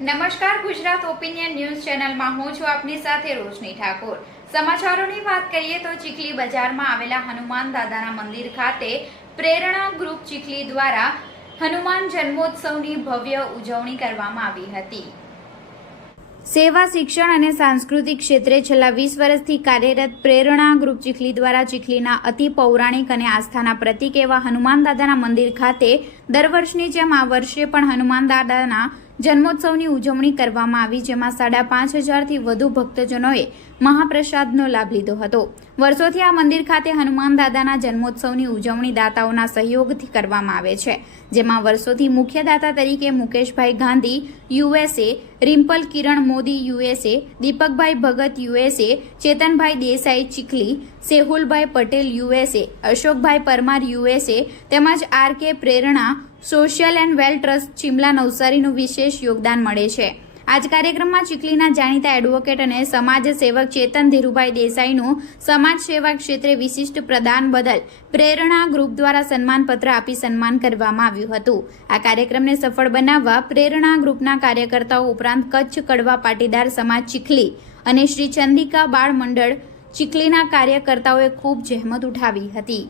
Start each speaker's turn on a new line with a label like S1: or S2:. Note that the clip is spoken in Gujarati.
S1: નમસ્કાર ગુજરાત ઓપિનિયન ન્યૂઝ ચેનલમાં હું છું આપની સાથે રોશની ઠાકોર. સમાચારોની વાત કરીએ તો ચીખલી બજારમાં આવેલા હનુમાન દાદાના મંદિર ખાતે પ્રેરણા ગ્રુપ ચીખલી દ્વારા હનુમાન જન્મોત્સવની ભવ્ય ઉજવણી કરવામાં આવી હતી. સેવા, શિક્ષણ અને સાંસ્કૃતિક ક્ષેત્રે છેલ્લા વીસ વર્ષથી કાર્યરત પ્રેરણા ગ્રુપ ચીખલી દ્વારા ચીખલીના અતિ પૌરાણિક અને આસ્થાના પ્રતિક એવા હનુમાન દાદાના મંદિર ખાતે દર વર્ષની જેમ આ વર્ષે પણ હનુમાન દાદાના જન્મોત્સવની ઉજવણી કરવામાં આવી, જેમાં સાડા પાંચ હજારથી વધુ ભક્તજનોએ મહાપ્રસાદનો લાભ લીધો હતો. વર્ષોથી આ મંદિર ખાતે હનુમાન દાદાના જન્મોત્સવની ઉજવણી દાતાઓના સહયોગથી કરવામાં આવે છે, જેમાં વર્ષોથી મુખ્ય દાતા તરીકે Mukeshbhai Gandhi USA Rimpal Kiran Modi USA Deepakbhai Bhagat USA Chetanbhai Desai Chikhli, Sehulbhai Patel USA Ashokbhai Parmar USA તેમજ R K Prerna social and well trust Chimla નવસારીનું વિશેષ યોગદાન મળે છે. આજ કાર્યક્રમમાં ચીખલીના જાણીતા એડવોકેટ અને સમાજ સેવક ચેતન ધીરુભાઈ દેસાઈનું સમાજ સેવા ક્ષેત્રે વિશિષ્ટ પ્રદાન બદલ પ્રેરણા ગ્રુપ દ્વારા સન્માનપત્ર આપી સન્માન કરવામાં આવ્યું હતું. આ કાર્યક્રમને સફળ બનાવવા પ્રેરણા ગ્રુપના કાર્યકર્તાઓ ઉપરાંત કચ્છ કડવા પાટીદાર સમાજ ચીખલી અને શ્રી ચંદિકા બાળ મંડળ ચીખલીના કાર્યકર્તાઓએ ખૂબ જહેમત ઉઠાવી હતી.